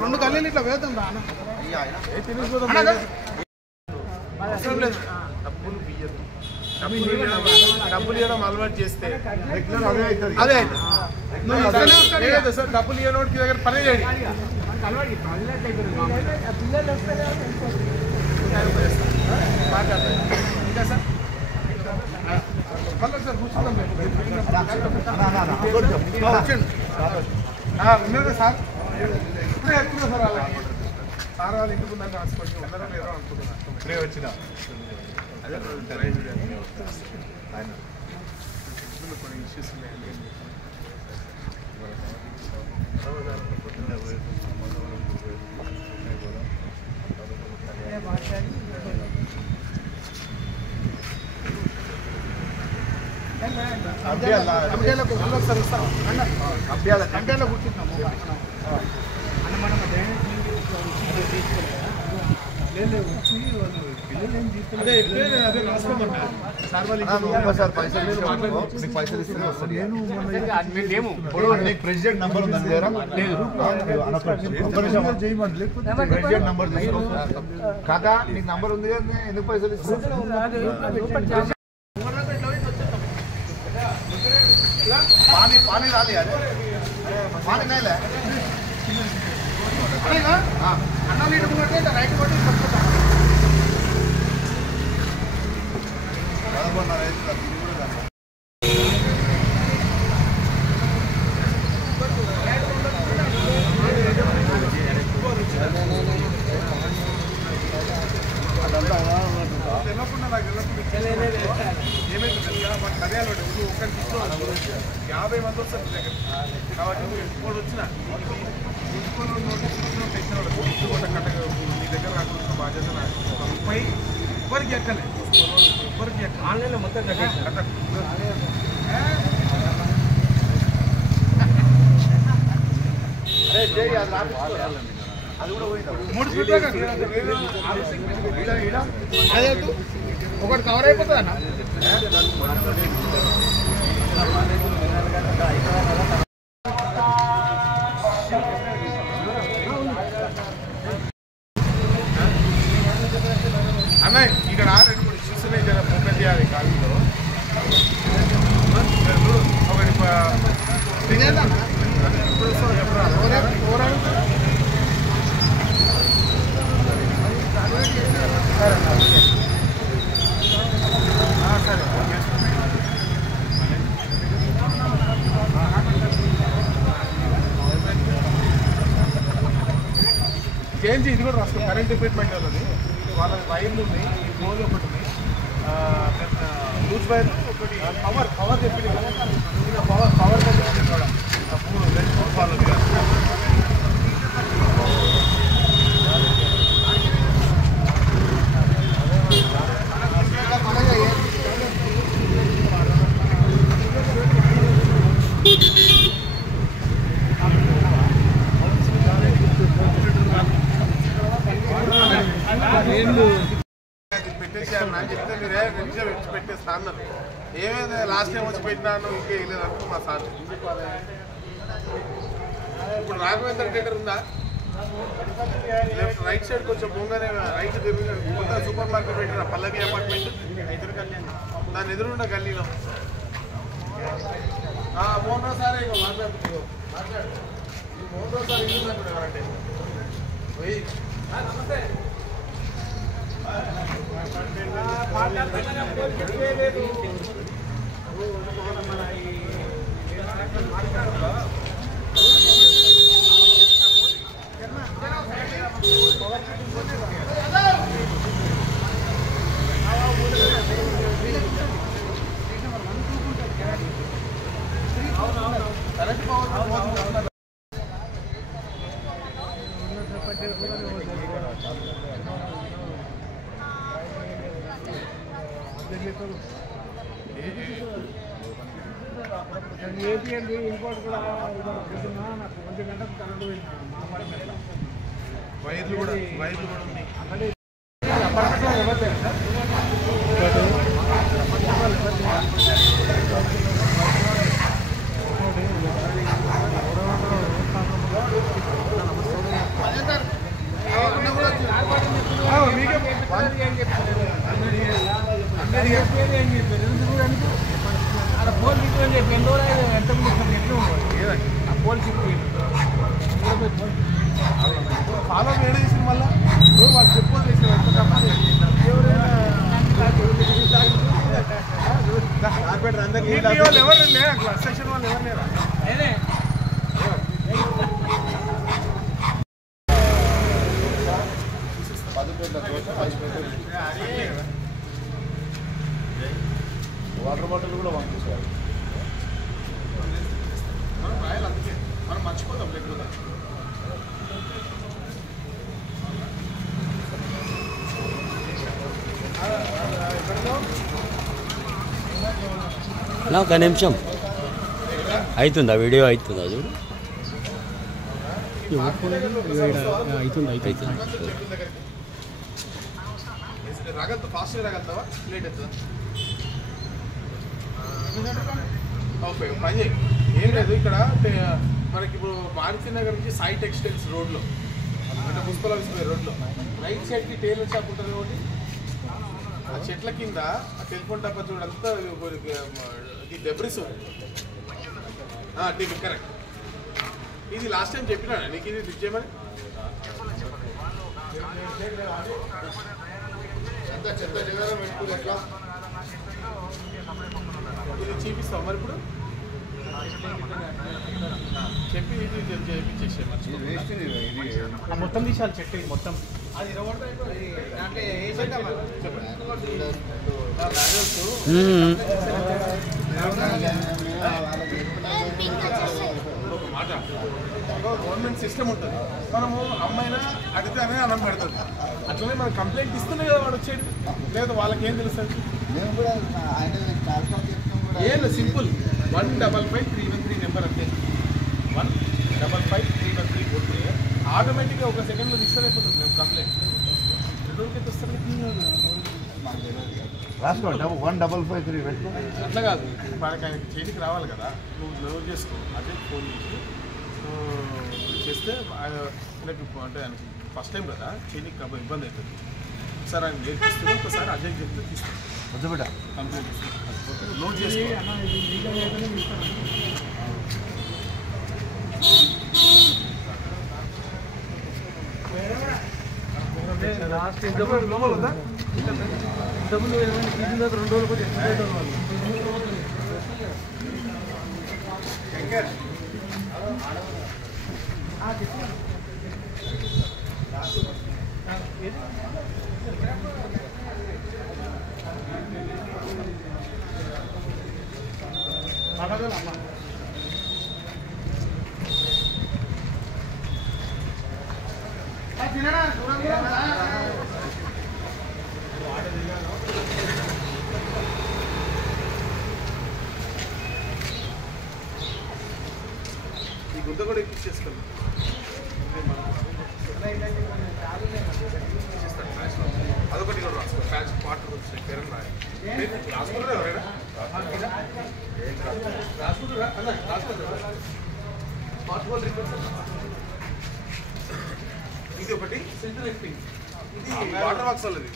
రెండు కళ్ళు ఇట్లా వేద్దాం రా డబ్బులు ఇవ్వడం అలవాటు చేస్తే అదే సార్ డబ్బులు ఇవ్వనోడికి దగ్గర పని చేయండి ఇంకా సార్ మళ్ళీ సార్ కూర్చుందాం ఉన్నదా సార్ ఇప్పుడే ఎక్కువ సార్ వాళ్ళకి సార్ వాళ్ళు ఇంటికి ఉందని రాసుకోండి ఉన్నారో లేదో అనుకుంటున్నా ఇప్పుడే వచ్చినా అదే ఆయన కొన్ని ఇష్యూస్ ఉన్నాయండి అబ్బాయిలో కూర్చుంటున్నాము మనం ప్రెసిడెంట్ నంబర్ ఉంది ప్రెసిడెంట్ నంబర్ తీసుకో కాకా నీకు నంబర్ ఉంది కదా ఎందుకు పైసలు ఇస్తాను पानी पानी डाल यार पानी नहीं ले हाँ अन्ना लीटर मुझे तो राइट बोर्ड కర్యాలు ఒకరి ఇంట్లో 50 మంది వస్తారు దగ్గర కాబట్టి ఇప్పుడు వచ్చిన ఇంట్లో నోటీస్ తెచ్చిన వాళ్ళకి ఇంట్లో కట్ట మీ దగ్గర రాకుండా బాధ్యత నాకు 30 ఎవరికి ఎక్కలేదు ఎవరికి ఎక్క ఆన్లైన్లో మొత్తం కట్ట అది కూడా పోయిందా 3 ఫీట్ల అదే ఒకటి కవర్ అయిపోతుంది అన్న అన్న ఇక్కడ 2-3 ఇష్యూస్ ఉన్నాయి జర ఫోకస్ చేయాలి కాలంలో ఒకటి చేంజ్ ఇది కూడా రాసుకో కరెంట్ డిపార్ట్మెంట్ వాళ్ళది వాళ్ళ వైర్లు ఉన్నాయి ఈ పోల్ ఒకటి ఉంది లూజ్ వైర్ ఒకటి పవర్ చెప్పింది కదా పవర్ కూడా 3 వాళ్ళది పెట్టేసాను అని చెప్తే మీరే నిమిషం వచ్చి పెట్టేస్తా అన్నారు ఏమైంది లాస్ట్ టైం వచ్చి పెట్టినాను ఇంకే వేయలేదనుకో మా సార్ ఇప్పుడు రాఘవేంద్ర టెండర్ ఉందా లెఫ్ట్ రైట్ సైడ్ కొంచెం పోగానే రైట్ కొత్త సూపర్ మార్కెట్ పెట్టిన పల్లవి అపార్ట్మెంట్ దాని ఎదురుండ గల్లీలో మోహన్ సారే ఇక మాట్లాడుతుంది మోహన్ సార్ ఇల్లు అంటే పోయి నమస్తే ఏపీ అండి ఇంకోటి కూడా పొద్దున్న నాకు 1 గంటకు కరెంట్ పోయింది మా అపార్ట్మెంట్లో. వైర్లు కూడా ఉన్నాయి. అక్కడే అపార్ట్మెంట్లో ఎవరు లేరు సార్. ఫాలో వేడి చేసిన మళ్ళీ వాళ్ళు చెప్పుకోవాలి ఎవరు లేరా సెక్షన్ వాళ్ళు ఎవరు లేరా వాటర్ బాటిల్ కూడా పంపించారు. మనం రాయాలి, అందుకే మనం మర్చిపోతాం లేకుండా. ఒక నిమిషం అవుతుందా వీడియో అవుతుందా చూడు అవుతుంది రాగలుగుతా ఫాస్ట్గా రాగలుగుతావా లేట్ అవుతుందా? ఓకే పని చేయి. ఏం లేదు ఇక్కడ మనకి ఇప్పుడు మారుతి నగర్ నుంచి సాయి టెక్స్టైల్స్ రోడ్లో అంటే మున్సిపల్ ఆఫీస్ రోడ్లో రైట్ సైడ్కి టైలర్ షాప్ ఉంటుంది ఒకటి. ఆ చెట్ల కింద ఆ టెలిఫోన్ టప్ప చూడంతా ఇది డెబ్రిస్ ఉంది. కరెక్ట్. ఇది లాస్ట్ టైం చెప్పినా నీకు ఇది లిఫ్ట్ చేయమని. ఇది చూపిస్తావు మరి ఇప్పుడు చెప్పి ఇది చేయించేసే మొత్తం తీసాలి చెట్టు ఇది మొత్తం. అది ఒక మాట గవర్నమెంట్ సిస్టమ్ ఉంటుంది. మనము అమ్మాయినా అడిగితే అనేది అన్నం పెడుతుంది. అట్లనే మనం కంప్లైంట్ ఇస్తేనే కదా వాడు వచ్చేది, లేదా వాళ్ళకి ఏం తెలుస్తుంది? ఏం సింపుల్ 155-313 నెంబర్ అంతే. 155-313 కొట్టే ఆటోమేటిక్గా ఒక సెకండ్లో రిజిస్టర్ అయిపోతుంది. మేము కంప్లైంట్ ఎదురుకైతే వస్తాను రాసుకోండి 1553 పెట్టుకో. అట్లా కాదు, మనకి ఆయనకి చేతికి రావాలి కదా. నువ్వు నోట్ చేసుకో. అదే ఫోన్ చేస్తే ఆయనకి అంటే ఆయనకి ఫస్ట్ టైం కదా చేతికి కాబట్టి ఇబ్బంది అవుతుంది. ఒకసారి ఆయన నేర్పిస్తుంది, ఒకసారి అజయ్ చెప్తే తీసుకుంటాం. వద్దు బిడ్డ కంప్లైంట్ నోట్ చేసుకో. లాస్ట్ లోపల ఉందా? ఇంతకుముందు 2 రోజులు కూడా ఈ గుద్ద కూడా ఎక్కించేసుకోండి. అదొకటి కూడా రాసుకో. ప్యాచ్ పార్ట్ వచ్చి పేరు రాసుకుంటారా ఎవరైనా? రాసుకుంటారా? ఇది ఒకటి సెంటర్ ఎక్కింగ్. ఇది వాటర్ వర్క్స్ వాళ్ళది.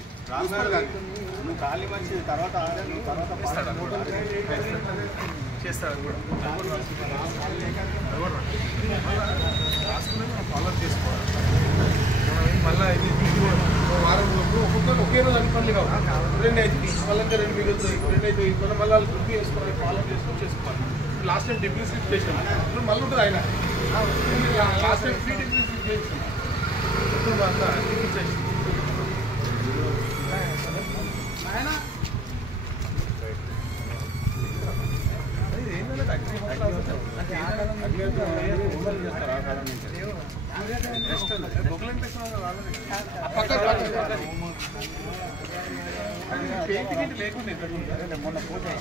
నువ్వు ఖాళీ మంచి తర్వాత చేస్తాడు కూడా రాసుకుని మనం ఫాలో చేసుకోవాలి. మనం మళ్ళీ ఇది వారం ఒక్కొక్కరు ఒకే రోజు అనుకోండి కావు. 2 అవుతుంది మళ్ళీ 2 మిగులుతుంది. 2 అయితే మళ్ళీ వాళ్ళు గ్రూప్ చేసుకోవాలి, ఫాలో చేసుకోవాలి. లాస్ట్ టైం డిగ్రీ స్లిప్ చేసాం. ఇప్పుడు మళ్ళీ ఉంటుంది ఆయన. లాస్ట్ టైం 3 డిగ్రీ స్లిప్ చేసాం. ఇప్పుడు అంతా డిగ్రీ చేసి పక్క పెయింటింగ్ లేకుండా మొన్న ఫోటో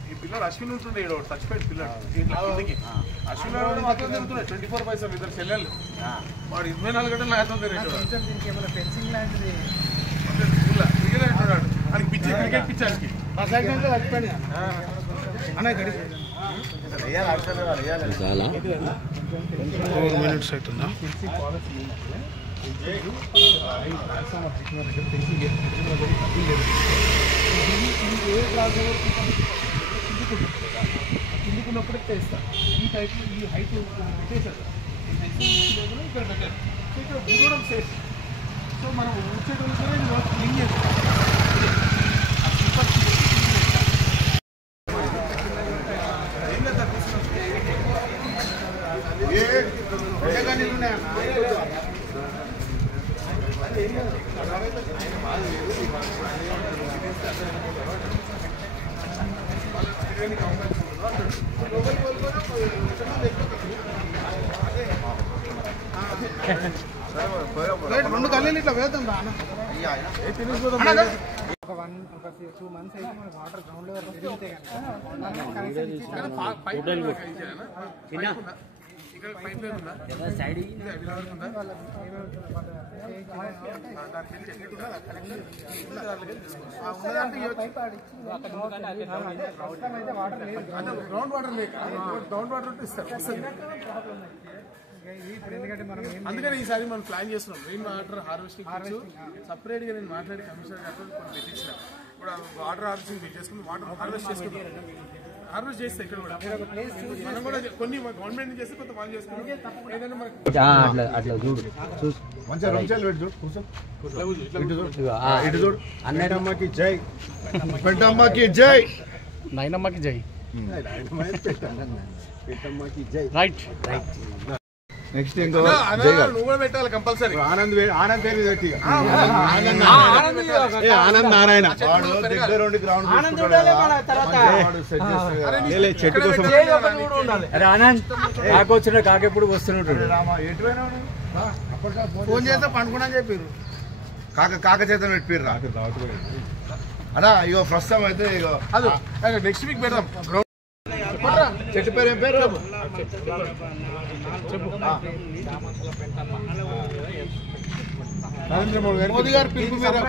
ఈ పిల్లలు అశ్విన్ ఉంటుండే చచ్చిపోయాడు పిల్లడు అశ్విన్ మాత్రం తిరుగుతున్నాడు 24 పైసలు ఇద్దరు చెల్లెళ్ళు వాడు 24 గంటలు నాతో ఫెన్సింగ్ లాంటిది అంటున్నాడు అని పిచ్చి క్రికెట్ పిచ్చానికి చాలా 4 minutes అవుతుందా కిందికున్నప్పుడే తెస్తా ఈ టైప్ ఈ హైట్ చేశారు ఇక్కడ పెట్టారు సో ఇక్కడ దూరం సేఫ్ సో మనం వచ్చేటప్పుడు క్లీన్ చేస్తాం రెండు కళ్ళు ఇట్లా వేద్దాం ఒక 2 months అయితే మన వాటర్ గ్రౌండ్ లెవెల్ పెరిగితే గ్రౌండ్ వాటర్ లేక గ్రౌండ్ వాటర్ ఉంటే ఇస్తారు ఎందుకంటే మనం అందుకని ఈసారి మనం ప్లాన్ చేస్తున్నాం రెయిన్ వాటర్ హార్వెస్టింగ్ సపరేట్ గా నేను మాట్లాడి కమిషనర్ గారితో కొన్ని పెట్టించిన ఇప్పుడు వాటర్ హార్వెస్టింగ్ చేసుకుని వాటర్ హార్వెస్ట్ చేసుకుంటాం హార్వెస్ట్ చేస్తే ఇక్కడ కూడా మనం కూడా కొన్ని గవర్నమెంట్ చేస్తే కొంత వాళ్ళు చేసుకుంటాం ఏదైనా మనకి అట్లా చూడు చూసి మంచిగా రంచాలు పెట్టు చూడు కూర్చో ఇటు చూడు అన్నమ్మకి జై పెద్దమ్మకి జై నైనమ్మకి జై పెద్దమ్మకి జై రైట్ నెక్స్ట్ ఇంకో నువ్వు కూడా పెట్టాలి కంపల్సరీ ఆనంద్ పేరు పెట్టి ఆనంద్ నారాయణ వాడు దగ్గర ఉండి గ్రౌండ్ చెట్టు కోసం అరే ఆనంద్ కాకొచ్చిన కాకెప్పుడు వస్తున్నట్టు ఫోన్ చేస్తే పండుకున్నా చెప్పారు కాక చేత పెట్టిర్రా అన్నా ఇగో ప్రస్తుతం అయితే ఇగో అది నెక్స్ట్ వీక్ పెడదాం చెట్టు పేరు ఏం పేరు నరేంద్ర మోదీ గారి పిలుపు మేరకు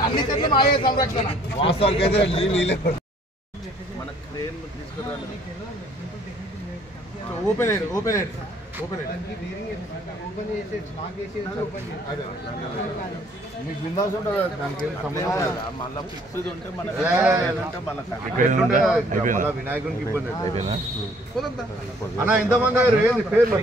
అన్ని చెట్లు మాయే సంరక్షణ వాస్తవానికి అయితే నీళ్ళే ఓపెన్ ఎయిర్ మీకు విందాల్సి ఉంటుంది దానికి ఏం సంబంధం లేదు. మళ్ళీ ఫిక్స్డ్ ఉంటే మన మళ్ళా వినాయకునికి ఇబ్బంది అన్న ఎంతమంది పేర్లు